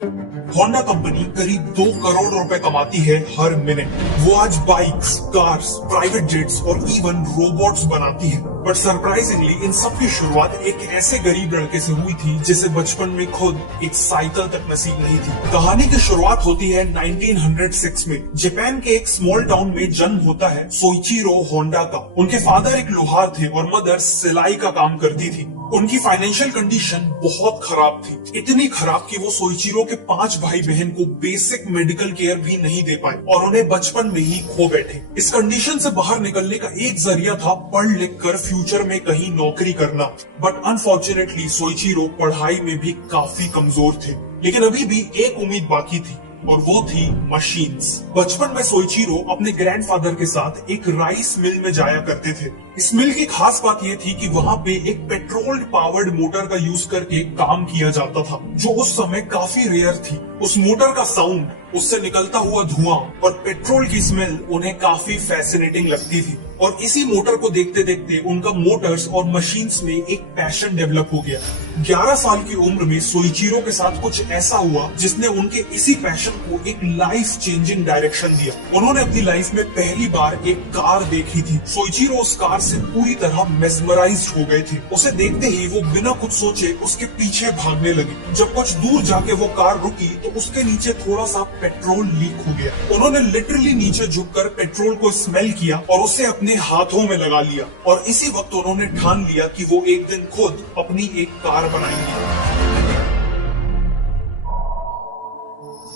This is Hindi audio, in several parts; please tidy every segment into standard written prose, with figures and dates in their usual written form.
होंडा कंपनी करीब 2 करोड़ रुपए कमाती है हर मिनट। वो आज बाइक्स, कार्स, प्राइवेट जेट्स और इवन रोबोट्स बनाती है। बट सरप्राइजिंगली इन सब की शुरुआत एक ऐसे गरीब लड़के से हुई थी जिसे बचपन में खुद एक साइकिल तक नसीब नहीं थी। कहानी की शुरुआत होती है 1906 में। जापान के एक स्मॉल टाउन में जन्म होता है सोइचिरो होंडा का। उनके फादर एक लोहार थे और मदर सिलाई का काम करती थी। उनकी फाइनेंशियल कंडीशन बहुत खराब थी, इतनी खराब कि वो सोइचिरो के 5 भाई बहन को बेसिक मेडिकल केयर भी नहीं दे पाए और उन्हें बचपन में ही खो बैठे। इस कंडीशन से बाहर निकलने का एक जरिया था पढ़ लिख कर फ्यूचर में कहीं नौकरी करना। बट अनफॉर्चुनेटली सोइचिरो पढ़ाई में भी काफी कमजोर थे, लेकिन अभी भी एक उम्मीद बाकी थी और वो थी मशीन्स। बचपन में सोइचिरो अपने ग्रैंडफादर के साथ एक राइस मिल में जाया करते थे। इस मिल की खास बात ये थी कि वहाँ पे एक पेट्रोल पावर्ड मोटर का यूज करके काम किया जाता था, जो उस समय काफी रेयर थी। उस मोटर का साउंड, उससे निकलता हुआ धुआं और पेट्रोल की स्मेल उन्हें काफी फैसिनेटिंग लगती थी। और इसी मोटर को देखते देखते उनका मोटर्स और मशीन्स में एक पैशन डेवलप हो गया। 11 साल की उम्र में सोइचिरो के साथ कुछ ऐसा हुआ जिसने उनके इसी पैशन को एक लाइफ चेंजिंग डायरेक्शन दिया। उन्होंने अपनी लाइफ में पहली बार एक कार देखी थी। सोइचिरो उस कार से पूरी तरह मेस्मराइज्ड हो गए थे। उसे देखते ही वो बिना कुछ सोचे उसके पीछे भागने लगे। जब कुछ दूर जाके वो कार रुकी तो उसके नीचे थोड़ा सा पेट्रोल लीक हो गया। उन्होंने लिटरली नीचे झुककर पेट्रोल को स्मेल किया और उसे अपने हाथों में लगा लिया। और इसी वक्त उन्होंने ठान लिया कि वो एक दिन खुद अपनी एक कार बनाएंगे।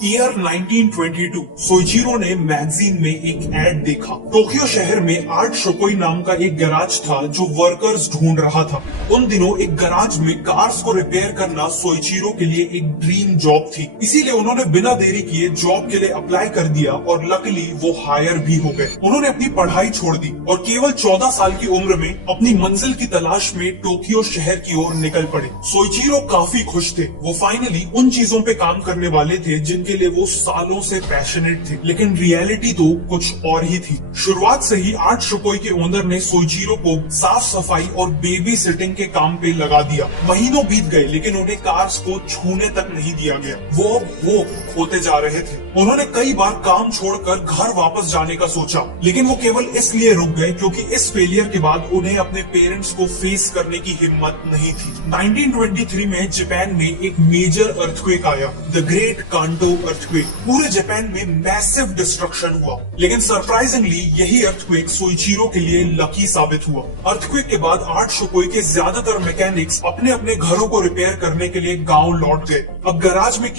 ईयर 1922 सोइचिरो ने मैगजीन में एक एड देखा। टोक्यो शहर में आर्ट शोकोई नाम का एक गैराज था जो वर्कर्स ढूंढ रहा था। उन दिनों एक गैराज में कार्स को रिपेयर करना सोइचिरो के लिए एक ड्रीम जॉब थी, इसीलिए उन्होंने बिना देरी किए जॉब के लिए अप्लाई कर दिया और लकीली वो हायर भी हो गए। उन्होंने अपनी पढ़ाई छोड़ दी और केवल 14 साल की उम्र में अपनी मंजिल की तलाश में टोक्यो शहर की ओर निकल पड़े। सोइचिरो काफी खुश थे। वो फाइनली उन चीजों पे काम करने वाले थे जिनके लिए वो सालों से पैशनेट थे, लेकिन रियलिटी तो कुछ और ही थी। शुरुआत से ही आर्ट शोकोई के ओनर ने सोइचिरो को साफ सफाई और बेबी सिटिंग के काम पे लगा दिया। महीनों बीत गए लेकिन उन्हें कार्स को छूने तक नहीं दिया गया। वो खोते जा रहे थे। उन्होंने कई बार काम छोड़कर घर वापस जाने का सोचा, लेकिन वो केवल इसलिए रुक गए क्योंकि इस फेलियर के बाद उन्हें अपने पेरेंट्स को फेस करने की हिम्मत नहीं थी। 1923 में जापान में एक मेजर अर्थक्वेक आया, द ग्रेट कांटो अर्थक्वेक। पूरे जापान में मैसिव डिस्ट्रक्शन हुआ, लेकिन सरप्राइजिंगली यही अर्थक्वेक सोइचिरो के लिए लकी साबित हुआ। अर्थक्वेक के बाद आर्ट शोकोई के ज्यादातर मैकेनिक्स अपने अपने घरों को रिपेयर करने के लिए गांव लौट गए। अब गैराज में